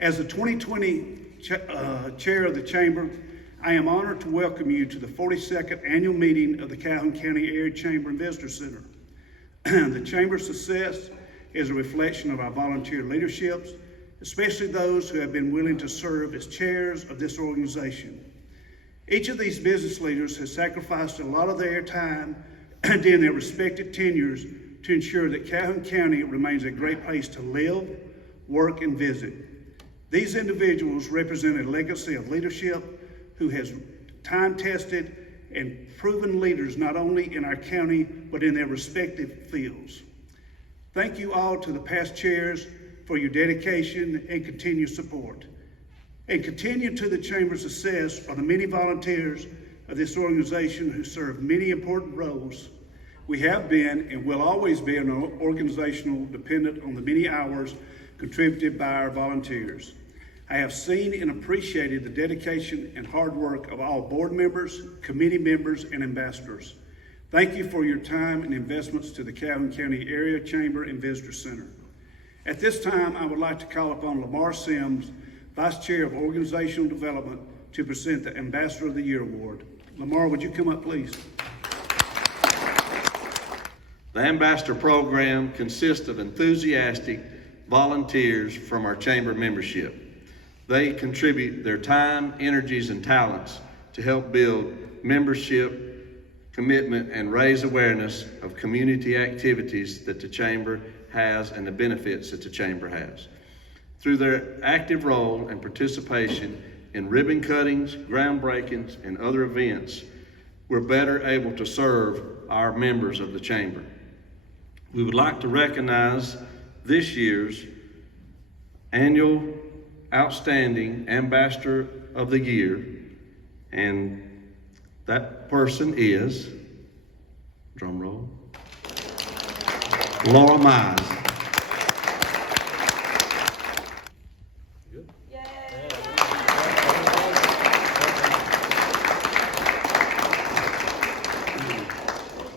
As the 2020 Chair of the Chamber, I am honored to welcome you to the 42nd Annual Meeting of the Calhoun County Area Chamber and Visitor Center. The Chamber's success is a reflection of our volunteer leaderships, especially those who have been willing to serve as chairs of this organization. Each of these business leaders has sacrificed a lot of their time during their respective tenures to ensure that Calhoun County remains a great place to live, work, and visit. These individuals represent a legacy of leadership who has time-tested and proven leaders not only in our county, but in their respective fields. Thank you all to the past chairs for your dedication and continued support. And continue to the Chamber's success are the many volunteers of this organization who serve many important roles. We have been and will always be an organizational dependent on the many hours contributed by our volunteers. I have seen and appreciated the dedication and hard work of all board members, committee members, and ambassadors. Thank you for your time and investments to the Calhoun County Area Chamber and Visitor Center. At this time, I would like to call upon Lamar Sims, Vice Chair of Organizational Development, to present the Ambassador of the Year Award. Lamar, would you come up, please? The Ambassador Program consists of enthusiastic volunteers from our Chamber membership. They contribute their time, energies, and talents to help build membership, commitment, and raise awareness of community activities that the Chamber has and the benefits that the Chamber has. Through their active role and participation in ribbon cuttings, groundbreakings, and other events, we're better able to serve our members of the Chamber. We would like to recognize this year's annual Outstanding Ambassador of the Year, and that person is, drum roll, Laura Mize.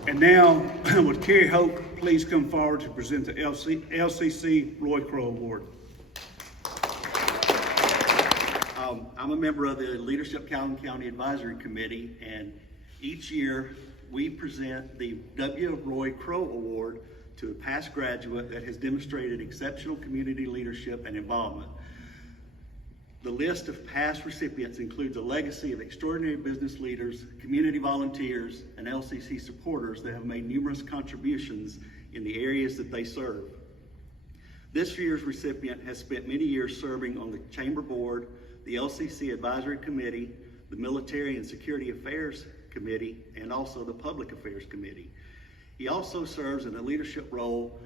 And now, would Carrie Hope please come forward to present the LCC Roy Crow Award. I'm a member of the Leadership Calhoun County Advisory Committee, and each year we present the W. Roy Crow Award to a past graduate that has demonstrated exceptional community leadership and involvement. The list of past recipients includes a legacy of extraordinary business leaders, community volunteers, and LCC supporters that have made numerous contributions in the areas that they serve. This year's recipient has spent many years serving on the Chamber Board, the LCC Advisory Committee, the Military and Security Affairs Committee, and also the Public Affairs Committee. He also serves in a leadership role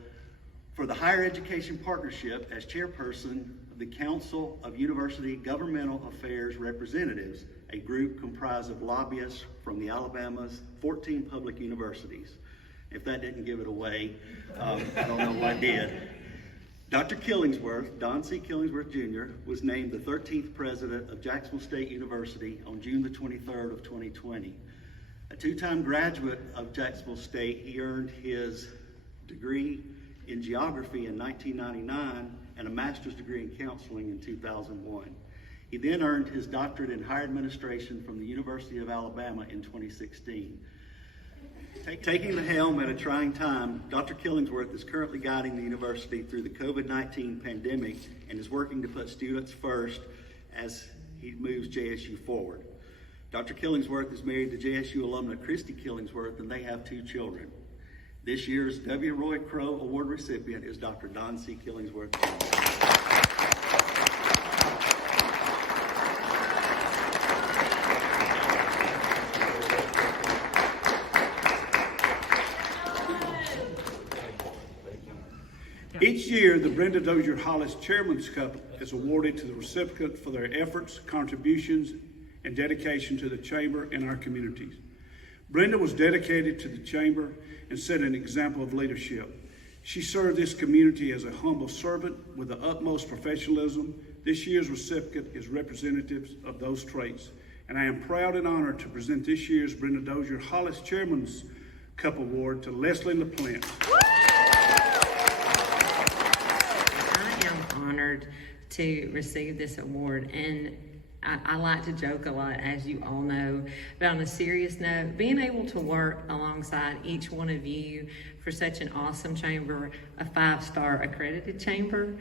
for the Higher Education Partnership as chairperson of the Council of University Governmental Affairs Representatives, a group comprised of lobbyists from the Alabama's 14 public universities. If that didn't give it away, I don't know what did. Dr. Killingsworth, Don C. Killingsworth Jr., was named the 13th president of Jacksonville State University on June the 23rd of 2020. A two-time graduate of Jacksonville State, he earned his degree in geography in 1999 and a master's degree in counseling in 2001. He then earned his doctorate in higher administration from the University of Alabama in 2016. Taking the helm at a trying time, Dr. Killingsworth is currently guiding the university through the COVID-19 pandemic and is working to put students first as he moves JSU forward. Dr. Killingsworth is married to JSU alumna Christy Killingsworth, and they have 2 children. This year's W. Roy Crow Award recipient is Dr. Don C. Killingsworth Jr. Each year, the Brenda Dozier Hollis Chairman's Cup is awarded to the recipient for their efforts, contributions, and dedication to the Chamber and our communities. Brenda was dedicated to the Chamber and set an example of leadership. She served this community as a humble servant with the utmost professionalism. This year's recipient is representatives of those traits. And I am proud and honored to present this year's Brenda Dozier Hollis Chairman's Cup Award to Leslie LaPlante. Honored to receive this award. And I like to joke a lot, as you all know, but on a serious note, being able to work alongside each one of you for such an awesome chamber, a 5-star accredited chamber,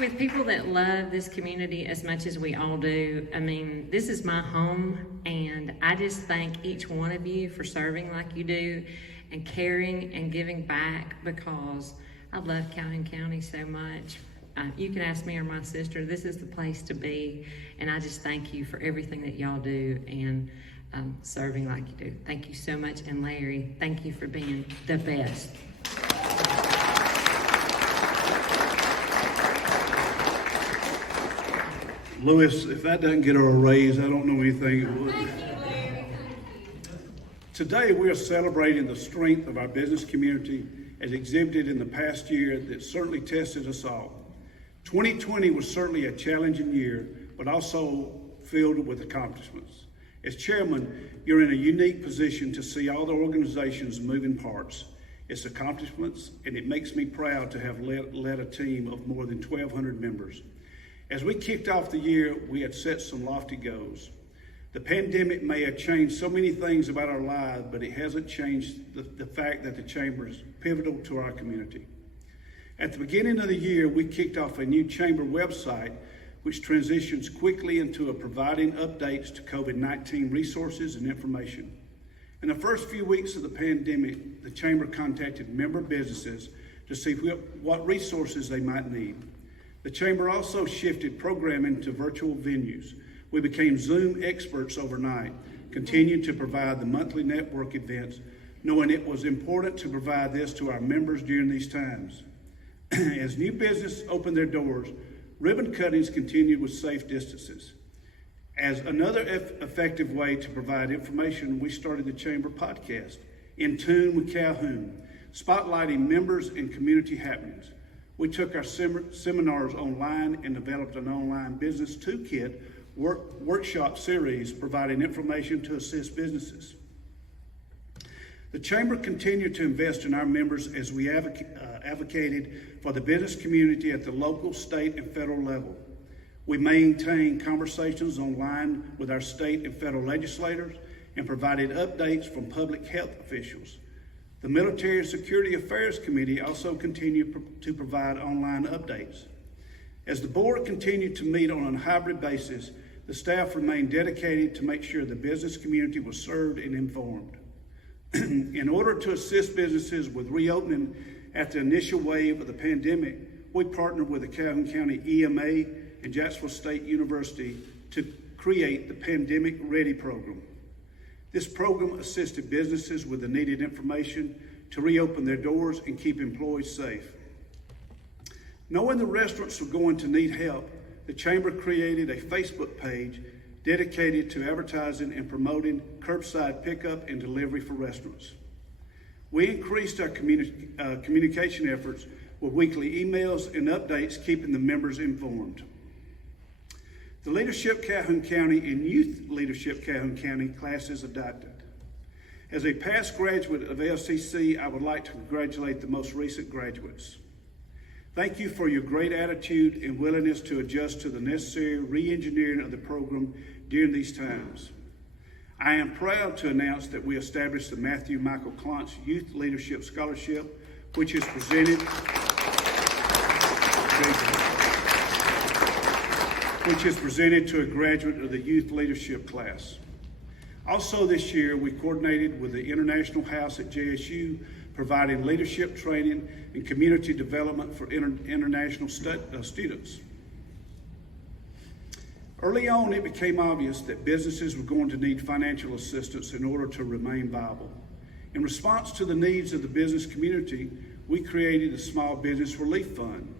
with people that love this community as much as we all do. I mean, this is my home, and I just thank each one of you for serving like you do and caring and giving back, because I love Calhoun County so much. You can ask me or my sister, this is the place to be, and I just thank you for everything that y'all do and serving like you do. Thank you so much, and Larry, thank you for being the best. Lewis, if that doesn't get her a raise, I don't know anything it would. Thank you, Larry. Today, we are celebrating the strength of our business community as exhibited in the past year that certainly tested us all. 2020 was certainly a challenging year, but also filled with accomplishments. As chairman, you're in a unique position to see all the organization's moving parts, its accomplishments, and it makes me proud to have led a team of more than 1,200 members. As we kicked off the year, we had set some lofty goals. The pandemic may have changed so many things about our lives, but it hasn't changed the fact that the chamber is pivotal to our community. At the beginning of the year, we kicked off a new chamber website, which transitions quickly into providing updates to COVID-19 resources and information. In the first few weeks of the pandemic, the chamber contacted member businesses to see what resources they might need. The chamber also shifted programming to virtual venues. We became Zoom experts overnight, continued to provide the monthly network events, knowing it was important to provide this to our members during these times. As new business opened their doors, ribbon cuttings continued with safe distances. As another effective way to provide information, we started the Chamber podcast, In Tune with Calhoun, spotlighting members and community happenings. We took our seminars online and developed an online business toolkit workshop series, providing information to assist businesses. The Chamber continued to invest in our members as we advocated for the business community at the local, state, and federal level. We maintained conversations online with our state and federal legislators and provided updates from public health officials. The Military and Security Affairs Committee also continued to provide online updates. As the board continued to meet on a hybrid basis, the staff remained dedicated to make sure the business community was served and informed. In order to assist businesses with reopening after the initial wave of the pandemic, we partnered with the Calhoun County EMA and Jacksonville State University to create the Pandemic Ready program. This program assisted businesses with the needed information to reopen their doors and keep employees safe. Knowing the restaurants were going to need help, the Chamber created a Facebook page dedicated to advertising and promoting curbside pickup and delivery for restaurants. We increased our communication efforts with weekly emails and updates, keeping the members informed. The Leadership Calhoun County and Youth Leadership Calhoun County classes adopted. As a past graduate of LCC, I would like to congratulate the most recent graduates. Thank you for your great attitude and willingness to adjust to the necessary re-engineering of the program during these times. I am proud to announce that we established the Matthew Michael Klontz Youth Leadership Scholarship, which is presented to a graduate of the Youth Leadership class. Also this year, we coordinated with the International House at JSU, providing leadership training and community development for international students. Early on, it became obvious that businesses were going to need financial assistance in order to remain viable. In response to the needs of the business community, we created a Small Business Relief Fund.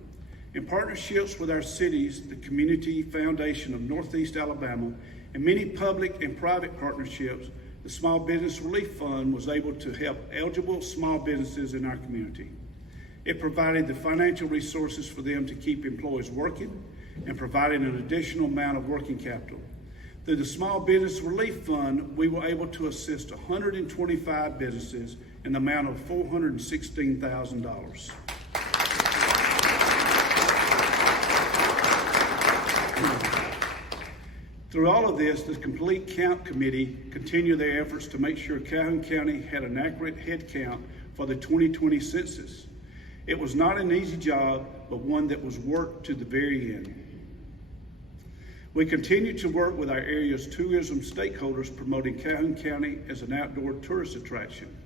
In partnerships with our cities, the Community Foundation of Northeast Alabama, and many public and private partnerships, the Small Business Relief Fund was able to help eligible small businesses in our community. It provided the financial resources for them to keep employees working and provided an additional amount of working capital. Through the Small Business Relief Fund, we were able to assist 125 businesses in the amount of $416,000. Through all of this, the Complete Count Committee continued their efforts to make sure Calhoun County had an accurate head count for the 2020 census. It was not an easy job, but one that was worked to the very end. We continue to work with our area's tourism stakeholders promoting Calhoun County as an outdoor tourist attraction.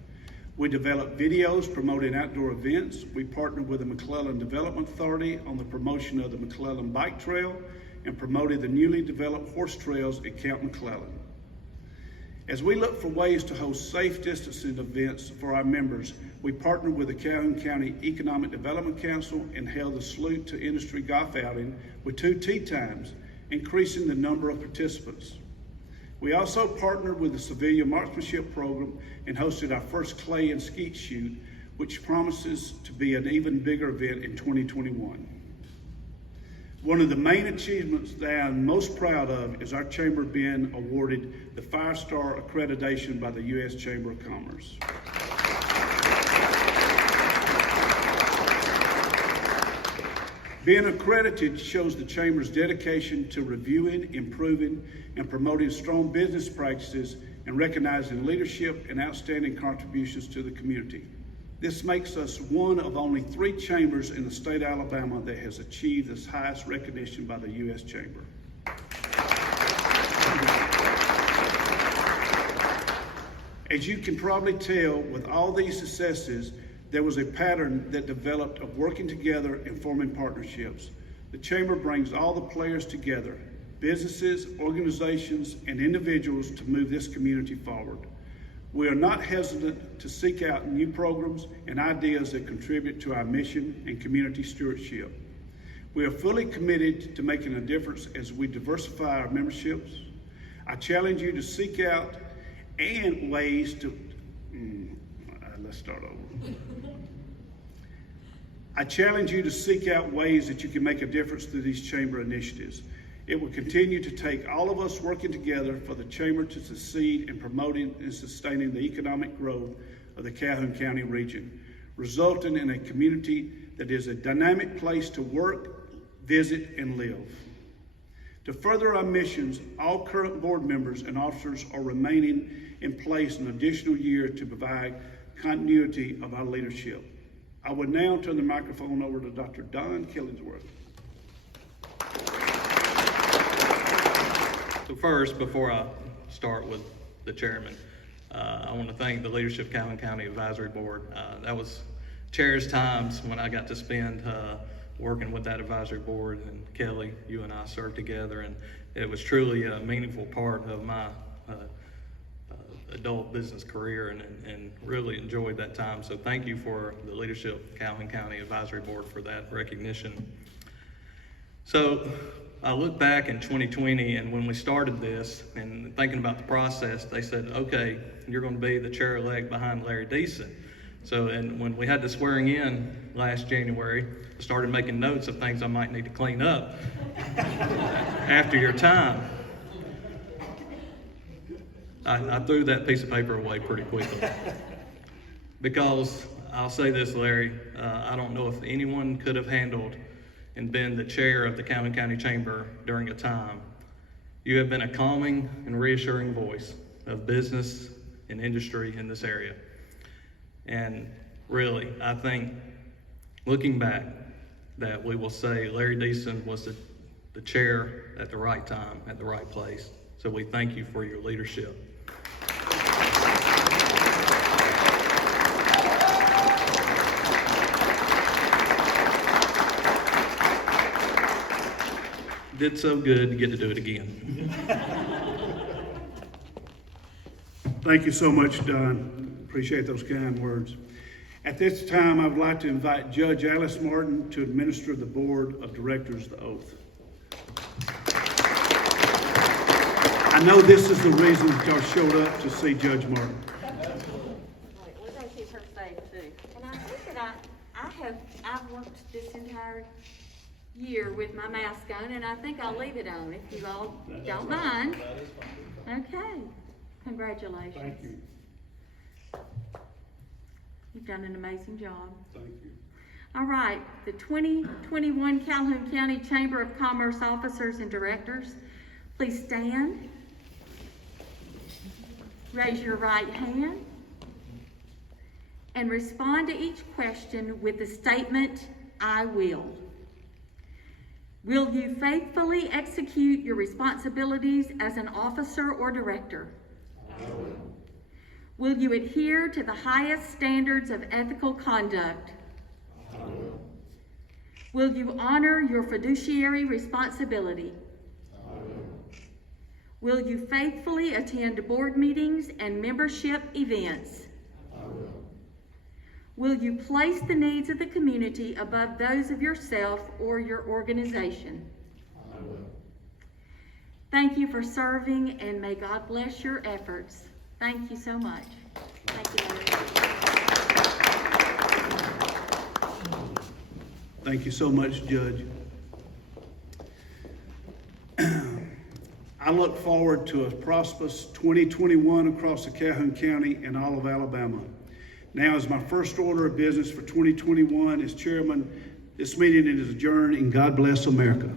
We developed videos promoting outdoor events. We partnered with the McClellan Development Authority on the promotion of the McClellan Bike Trail and promoted the newly developed horse trails at Camp McClellan. As we look for ways to host safe distancing events for our members, we partnered with the Calhoun County Economic Development Council and held the Salute to Industry golf outing with 2 tee times, increasing the number of participants. We also partnered with the Civilian Marksmanship Program and hosted our first clay and skeet shoot, which promises to be an even bigger event in 2021. One of the main achievements that I'm most proud of is our chamber being awarded the 5-star accreditation by the U.S. Chamber of Commerce. Being accredited shows the Chamber's dedication to reviewing, improving, and promoting strong business practices and recognizing leadership and outstanding contributions to the community. This makes us one of only 3 chambers in the state of Alabama that has achieved this highest recognition by the U.S. Chamber. As you can probably tell, with all these successes, there was a pattern that developed of working together and forming partnerships. The Chamber brings all the players together, businesses, organizations, and individuals to move this community forward. We are not hesitant to seek out new programs and ideas that contribute to our mission and community stewardship. We are fully committed to making a difference as we diversify our memberships. I challenge you to seek out and ways to, let's start over. I challenge you to seek out ways that you can make a difference through these chamber initiatives. It will continue to take all of us working together for the chamber to succeed in promoting and sustaining the economic growth of the Calhoun County region, resulting in a community that is a dynamic place to work, visit, and live. To further our missions, all current board members and officers are remaining in place an additional year to provide continuity of our leadership. I would now turn the microphone over to Dr. Don Killingsworth. So first, before I start with the chairman, I want to thank the leadership of Calhoun County Advisory Board. That was cherished times when I got to spend working with that advisory board, and Kelly, you and I served together, and it was truly a meaningful part of my adult business career, and really enjoyed that time. So thank you for the leadership of Calhoun County Advisory Board for that recognition. So I look back in 2020, and when we started this and thinking about the process, they said, okay, you're going to be the chair-elect behind Larry Deason. So, and when we had the swearing in last January, I started making notes of things I might need to clean up after your time. I threw that piece of paper away pretty quickly. Because I'll say this, Larry, I don't know if anyone could have handled and been the chair of the Calhoun County Chamber during a time. You have been a calming and reassuring voice of business and industry in this area. And really, I think, looking back, that we will say Larry Deason was the chair at the right time, at the right place. So we thank you for your leadership. Did so good to get to do it again. Thank you so much, Don. Appreciate those kind words. At this time, I would like to invite Judge Alice Martin to administer the Board of Directors the oath. I know this is the reason y'all showed up to see Judge Martin. We're gonna keep her safe too. And I think that I've worked this entire year with my mask on, and I think I'll leave it on if you all don't mind. Okay, congratulations. Thank you. You've done an amazing job. Thank you. All right, the 2021 Calhoun County Chamber of Commerce Officers and Directors, please stand. Raise your right hand and respond to each question with the statement, "I will." Will you faithfully execute your responsibilities as an officer or director? I will. Will you adhere to the highest standards of ethical conduct? I will. Will you honor your fiduciary responsibility? I will. Will you faithfully attend board meetings and membership events? I will. Will you place the needs of the community above those of yourself or your organization? I will. Thank you for serving, and may God bless your efforts. Thank you so much. Thank you, Larry. Thank you so much, Judge. I look forward to a prosperous 2021 across the Calhoun County and all of Alabama. Now, as my first order of business for 2021 as chairman, this meeting is adjourned, and God bless America.